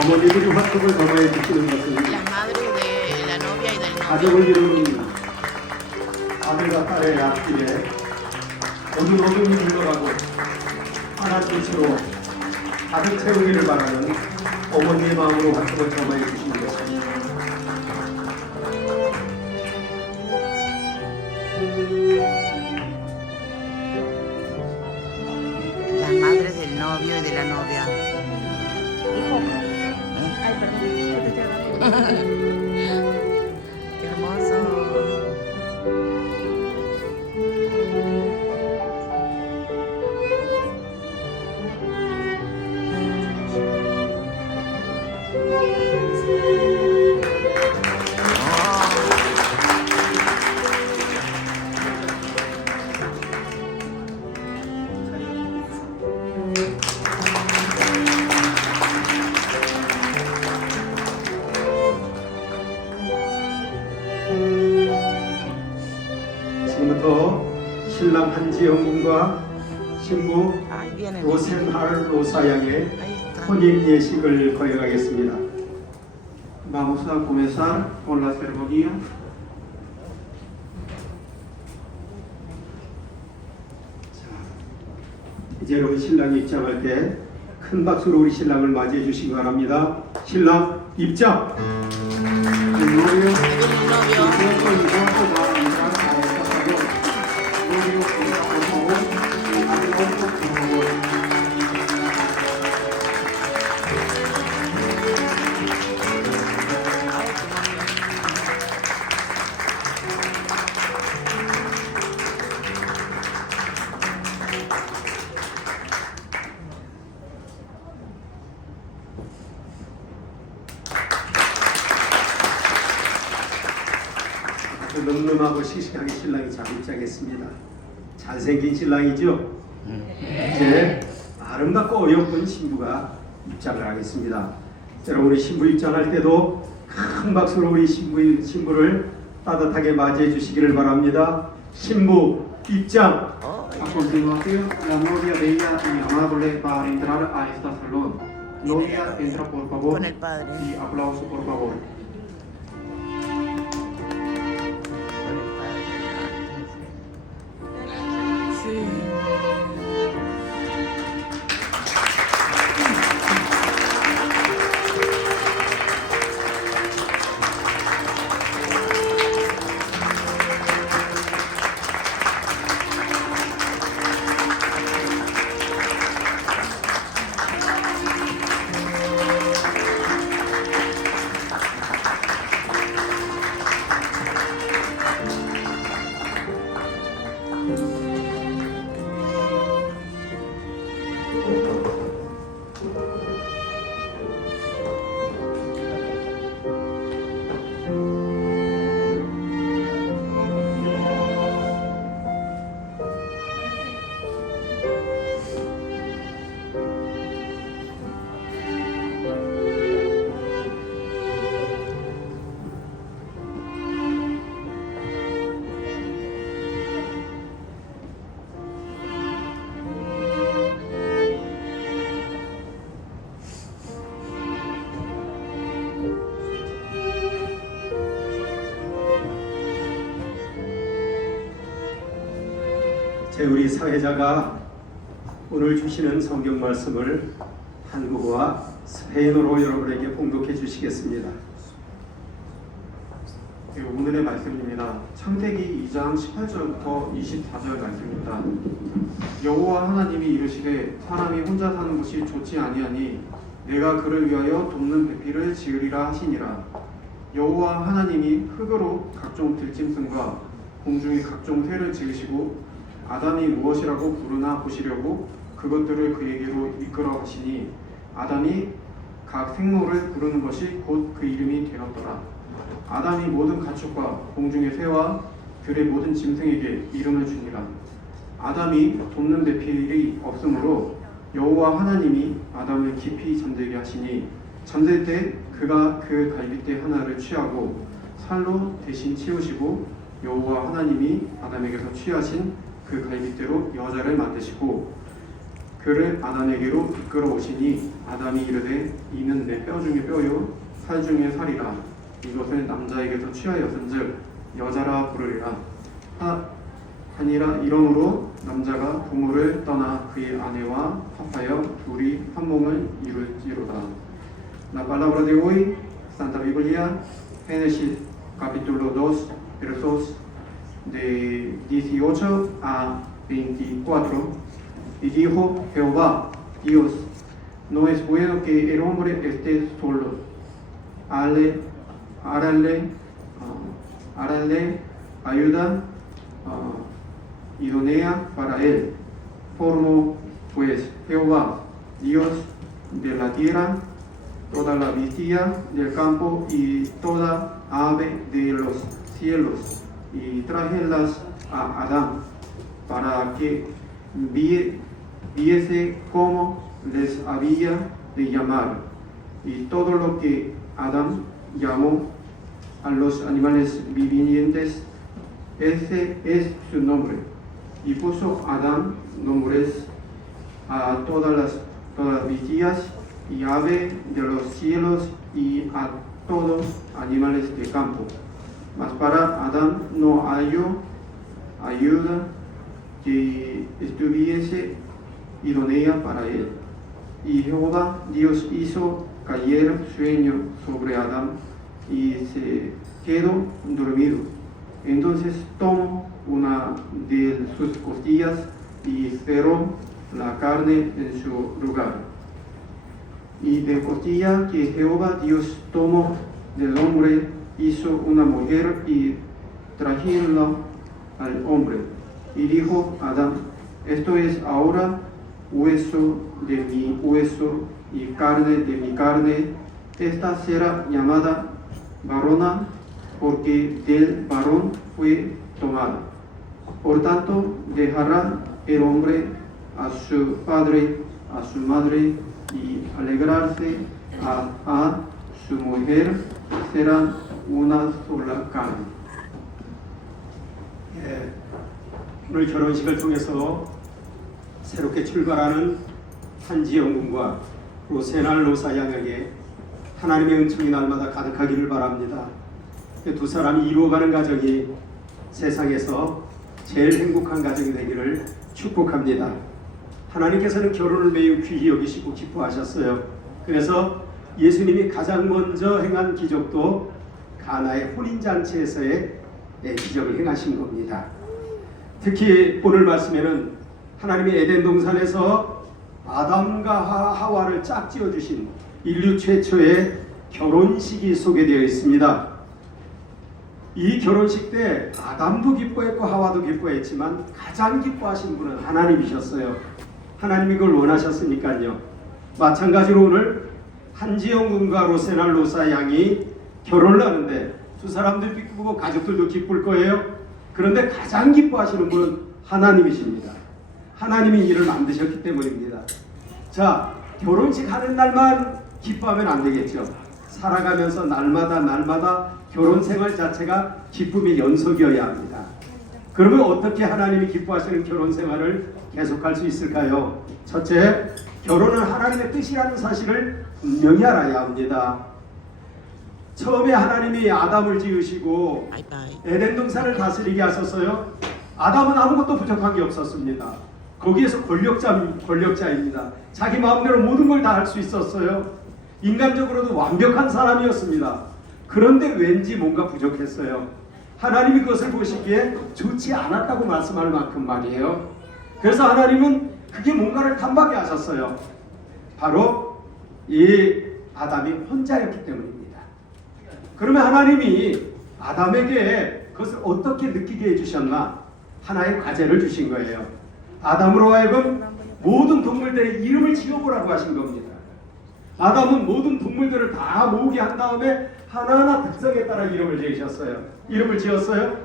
어머니들이 화촉을 담아해 주시는 것은 Las madres de la novia y del novio 가족을 이루는 아들과 딸의 앞길에 모든 어둠이 물러가고 하나 빛으로 가득 채우기를 바라는 어머니의 마음으로 화촉을 담아해 주시는 것입니다. las madres del novio y de la novia. Hijo. Ay, perdón, que te estoy hablando. Qué hermoso. 지금부터 신랑 한지영 군과 신부 Ay, viene. 로센할 로사양의 Ahí está. 혼인 예식을 거행하겠습니다. Vamos a comenzar con la ceremonia. 이제 여러분 신랑이 입장할 때 큰 박수로 우리 신랑을 맞이해 주시기 바랍니다. 신랑 입장! El novio, Ahí viene el el novio. tiempo y cuerpo va a entrar a esta salón. Novio, por favor, adelante, por favor. Ay, qué novio. 늠름하고 싱싱하게 신랑이 잘 입장했습니다. 잘생긴 신랑이죠? 이제 아름답고 어여쁜 신부가 입장을 하겠습니다. 여러분 우리 신부 입장할 때도 큰 박수로 우리 신부를 따뜻하게 맞이해 주시기를 바랍니다. 신부 입장! A continuación, la novia bella y amable va a entrar a esta salón. Novia, entra por favor. Con el padre. Y aplauso, por favor. Con el padre. Sí. 우리 사회자가 오늘 주시는 성경 말씀을 한국어와 스페인어로 여러분에게 봉독해 주시겠습니다. 네, 오늘의 말씀입니다. 창세기 2장 18절부터 24절 말씀입니다. 여호와 하나님이 이르시되 사람이 혼자 사는 것이 좋지 아니하니 내가 그를 위하여 돕는 배필을 지으리라 하시니라. 여호와 하나님이 흙으로 각종 들짐승과 공중의 각종 새를 지으시고 아담이 무엇이라고 부르나 보시려고 그것들을 그에게로 이끌어 가시니 아담이 각 생물을 부르는 것이 곧 그 이름이 되었더라. 아담이 모든 가축과 공중의 새와 들의 모든 짐승에게 이름을 주니라. 아담이 돕는 배필이 없으므로 여호와 하나님이 아담을 깊이 잠들게 하시니 잠들 때 그가 그 갈빗대 하나를 취하고 살로 대신 치우시고 여호와 하나님이 아담에게서 취하신 그 갈빗대로 여자를 만드시고 그 그를 아담에게로 이끌어오시니 아담이 이르되 이는 내 뼈 중에 뼈요 살 중에 살이라 이것을 남자에게서 취하였은즉 여자라 부르리라 하니라. 이러므로 남자가 부모를 떠나 그의 아내와 합하여 둘이 한 몸을 이룰지로다. La palabra de hoy, Santa Biblia, Génesis capítulo 2, versos de 18 a 24. Y dijo Jehová, Dios, no es bueno que el hombre esté solo. Háranle ayuda idónea para él. Formó pues Jehová, Dios de la tierra, toda la bestia del campo y toda ave de los cielos, y trájelas a Adán para que viese cómo les había de llamar. Y todo lo que Adán llamó a los animales vivientes, ese es su nombre. Y puso Adán nombres a todas las bestias y aves de los cielos y a todos animales de campo. Mas para Adán no halló ayuda que estuviese idónea para él. Y Jehová Dios hizo caer sueño sobre Adán y se quedó dormido. Entonces tomó una de sus costillas y cerró la carne en su lugar. Y de costilla que Jehová Dios tomó del hombre, hizo una mujer y trajíla al hombre. Y dijo Adán, esto es ahora hueso de mi hueso y carne de mi carne. Esta será llamada varona, porque del varón fue tomada. Por tanto, dejará el hombre a su padre, a su madre, y alegrarse a su mujer, serán una sola carne. 오늘 결혼식을 통해서 새롭게 출발하는 한지영 군과 로세날 로사 양에게 하나님의 은총이 날마다 가득하기를 바랍니다. 두 사람이 이루어가는 가정이 세상에서 제일 행복한 가정이 되기를 축복합니다. 하나님께서는 결혼을 매우 귀히 여기시고 기뻐하셨어요. 그래서 예수님이 가장 먼저 행한 기적도 가나의 혼인잔치에서의 기적을 행하신 겁니다. 특히 오늘 말씀에는 하나님이 에덴 동산에서 아담과 하와를 짝지어 주신 인류 최초의 결혼식이 소개되어 있습니다. 이 결혼식 때 아담도 기뻐했고 하와도 기뻐했지만 가장 기뻐하신 분은 하나님이셨어요. 하나님이 그걸 원하셨으니까요. 마찬가지로 오늘 한지영 군과 로세날 로사 양이 결혼을 하는데 두 사람도 기쁘고 가족들도 기쁠 거예요. 그런데 가장 기뻐하시는 분은 하나님이십니다. 하나님이 이를 만드셨기 때문입니다. 자, 결혼식 하는 날만 기뻐하면 안 되겠죠. 살아가면서 날마다 결혼 생활 자체가 기쁨의 연속이어야 합니다. 그러면 어떻게 하나님이 기뻐하시는 결혼 생활을 계속할 수 있을까요? 첫째, 결혼은 하나님의 뜻이라는 사실을 분명히 알아야 합니다. 처음에 하나님이 아담을 지으시고 에덴 동산을 다스리게 하셨어요. 아담은 아무것도 부족한 게 없었습니다. 거기에서 권력자입니다. 자기 마음대로 모든 걸 다 할 수 있었어요. 인간적으로도 완벽한 사람이었습니다. 그런데 왠지 뭔가 부족했어요. 하나님이 그것을 보시기에 좋지 않았다고 말씀할 만큼 말이에요. 그래서 하나님은 그게 뭔가를 탐하게 하셨어요. 바로 이 아담이 혼자였기 때문입니다. 그러면 하나님이 아담에게 그것을 어떻게 느끼게 해주셨나? 하나의 과제를 주신 거예요. 아담으로 하여금 모든 동물들의 이름을 지어보라고 하신 겁니다. 아담은 모든 동물들을 다 모으게 한 다음에 하나하나 특성에 따라 이름을 지었어요.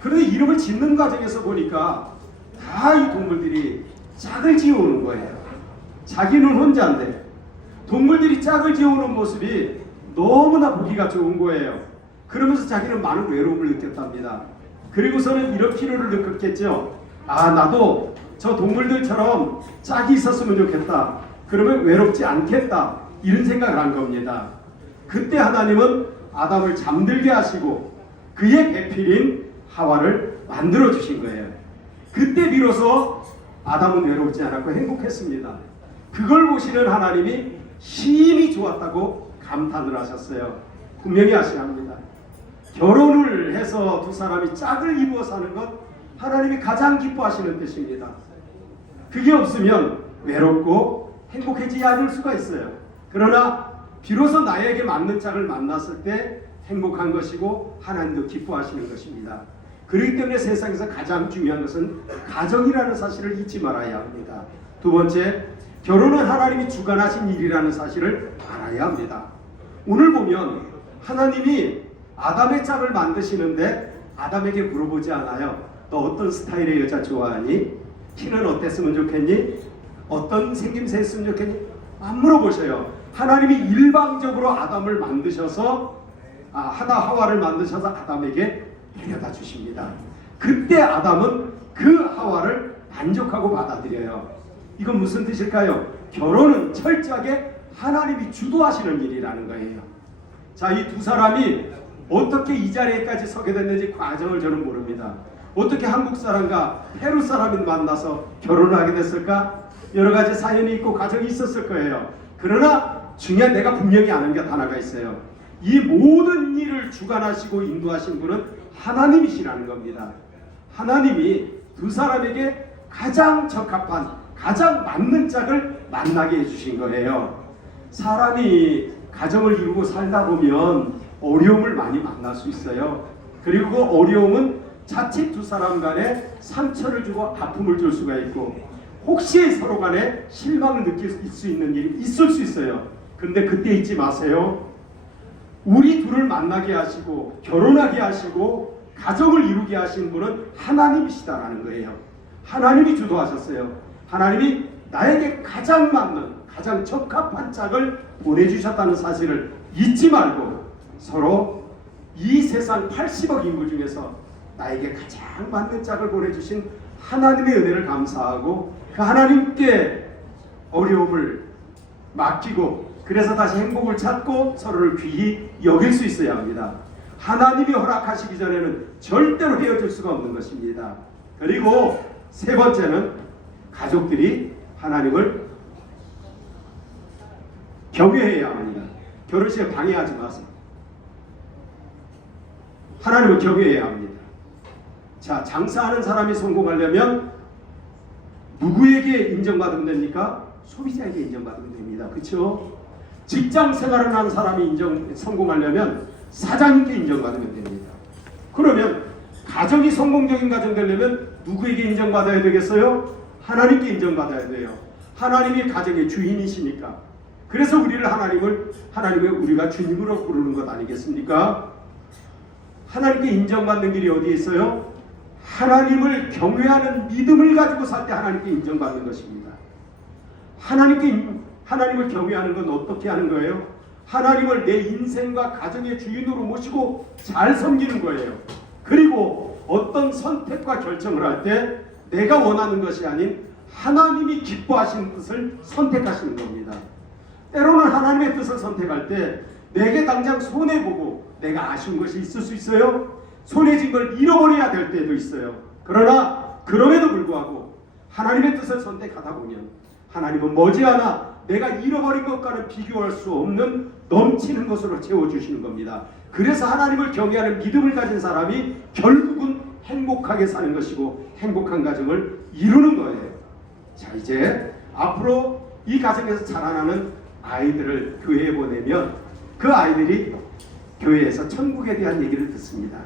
그런데 이름을 짓는 과정에서 보니까 다 이 동물들이 짝을 지어오는 거예요. 자기는 혼자인데 동물들이 짝을 지어오는 모습이 너무나 보기가 좋은 거예요. 그러면서 자기는 많은 외로움을 느꼈답니다. 그리고서는 이런 필요를 느꼈겠죠. 아, 나도 저 동물들처럼 짝이 있었으면 좋겠다. 그러면 외롭지 않겠다. 이런 생각을 한 겁니다. 그때 하나님은 아담을 잠들게 하시고 그의 배필인 하와를 만들어 주신 거예요. 그때 비로소 아담은 외롭지 않았고 행복했습니다. 그걸 보시는 하나님이 심히 좋았다고 감탄을 하셨어요. 분명히 하셔야 합니다. 결혼을 해서 두 사람이 짝을 이루어 사는 것 하나님이 가장 기뻐하시는 뜻입니다. 그게 없으면 외롭고 행복해지지 않을 수가 있어요. 그러나 비로소 나에게 맞는 짝을 만났을 때 행복한 것이고 하나님도 기뻐하시는 것입니다. 그렇기 때문에 세상에서 가장 중요한 것은 가정이라는 사실을 잊지 말아야 합니다. 두 번째, 결혼은 하나님이 주관하신 일이라는 사실을 알아야 합니다. 오늘 보면 하나님이 아담의 짝을 만드시는데 아담에게 물어보지 않아요. 너 어떤 스타일의 여자 좋아하니? 키는 어땠으면 좋겠니? 어떤 생김새 했으면 좋겠니? 안 물어보셔요. 하나님이 일방적으로 아담을 만드셔서 하와를 만드셔서 아담에게 데려다 주십니다. 그때 아담은 그 하와를 만족하고 받아들여요. 이건 무슨 뜻일까요? 결혼은 철저하게 하나님이 주도하시는 일이라는 거예요. 자, 이 두 사람이 어떻게 이 자리에까지 서게 됐는지 과정을 저는 모릅니다. 어떻게 한국 사람과 페루 사람을 만나서 결혼을 하게 됐을까? 여러 가지 사연이 있고 과정이 있었을 거예요. 그러나 중요한 내가 분명히 아는 게 하나가 있어요. 이 모든 일을 주관하시고 인도하신 분은 하나님이시라는 겁니다. 하나님이 두 사람에게 가장 적합한, 가장 맞는 짝을 만나게 해주신 거예요. 사람이 가정을 이루고 살다 보면 어려움을 많이 만날 수 있어요. 그리고 그 어려움은 자칫 두 사람 간에 상처를 주고 아픔을 줄 수가 있고 혹시 서로 간에 실망을 느낄 수 있는 일이 있을 수 있어요. 근데 그때 잊지 마세요. 우리 둘을 만나게 하시고 결혼하게 하시고 가정을 이루게 하신 분은 하나님이시다라는 거예요. 하나님이 주도하셨어요. 하나님이 나에게 가장 맞는, 가장 적합한 짝을 보내주셨다는 사실을 잊지 말고 서로 이 세상 80억 인구 중에서 나에게 가장 맞는 짝을 보내주신 하나님의 은혜를 감사하고 그 하나님께 어려움을 맡기고 그래서 다시 행복을 찾고 서로를 귀히 여길 수 있어야 합니다. 하나님이 허락하시기 전에는 절대로 헤어질 수가 없는 것입니다. 그리고 세 번째는 가족들이 하나님을 경외해야 합니다. 결혼식에 방해하지 마세요. 하나님을 경외해야 합니다. 자, 장사하는 사람이 성공하려면 누구에게 인정받으면 됩니까? 소비자에게 인정받으면 됩니다. 그렇죠? 직장 생활을 하는 사람이 성공하려면 사장님께 인정받으면 됩니다. 그러면 가정이 성공적인 가정 되려면 누구에게 인정받아야 되겠어요? 하나님께 인정받아야 돼요. 하나님이 가정의 주인이시니까. 그래서 하나님을 우리가 주님으로 부르는 것 아니겠습니까? 하나님께 인정받는 길이 어디에 있어요? 하나님을 경외하는 믿음을 가지고 살 때 하나님께 인정받는 것입니다. 하나님을 경외하는 건 어떻게 하는 거예요? 하나님을 내 인생과 가정의 주인으로 모시고 잘 섬기는 거예요. 그리고 어떤 선택과 결정을 할 때 내가 원하는 것이 아닌 하나님이 기뻐하시는 뜻을 선택하시는 겁니다. 때로는 하나님의 뜻을 선택할 때 내게 당장 손해보고 내가 아쉬운 것이 있을 수 있어요. 손해진 걸 잃어버려야 될 때도 있어요. 그러나 그럼에도 불구하고 하나님의 뜻을 선택하다 보면 하나님은 머지않아 내가 잃어버린 것과는 비교할 수 없는 넘치는 것으로 채워주시는 겁니다. 그래서 하나님을 경외하는 믿음을 가진 사람이 결국은 행복하게 사는 것이고 행복한 가정을 이루는 거예요. 자, 이제 앞으로 이 가정에서 자라나는 아이들을 교회에 보내면 그 아이들이 교회에서 천국에 대한 얘기를 듣습니다.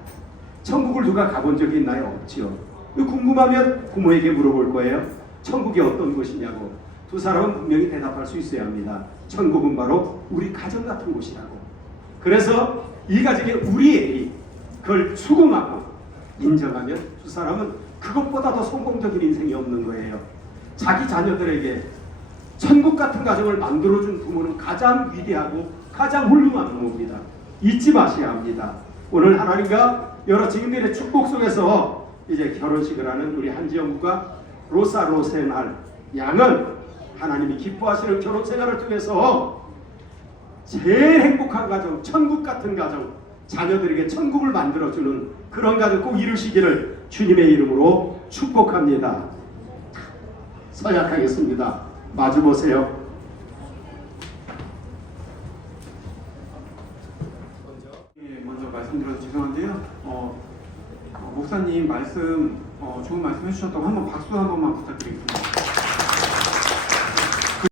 천국을 누가 가본 적이 있나요? 없지요. 궁금하면 부모에게 물어볼 거예요. 천국이 어떤 곳이냐고. 두 사람은 분명히 대답할 수 있어야 합니다. 천국은 바로 우리 가정 같은 곳이라고. 그래서 이 가정에 우리 애이 그걸 수긍하고 인정하면 두 사람은 그것보다 더 성공적인 인생이 없는 거예요. 자기 자녀들에게 천국 같은 가정을 만들어준 부모는 가장 위대하고 가장 훌륭한 부모입니다. 잊지 마셔야 합니다. 오늘 하나님과 여러 증인들의 축복 속에서 이제 결혼식을 하는 우리 한지영 군과 로사 로세날 양은 하나님이 기뻐하시는 결혼 생활을 통해서 제일 행복한 가정, 천국 같은 가정, 자녀들에게 천국을 만들어주는 그런 가정 꼭 이루시기를 주님의 이름으로 축복합니다. 서약하겠습니다. 마주 보세요. 예, 먼저 말씀드려서 죄송한데요. 목사님 말씀 좋은 말씀 해주셨다고 한번 박수 한 번만 부탁드리겠습니다.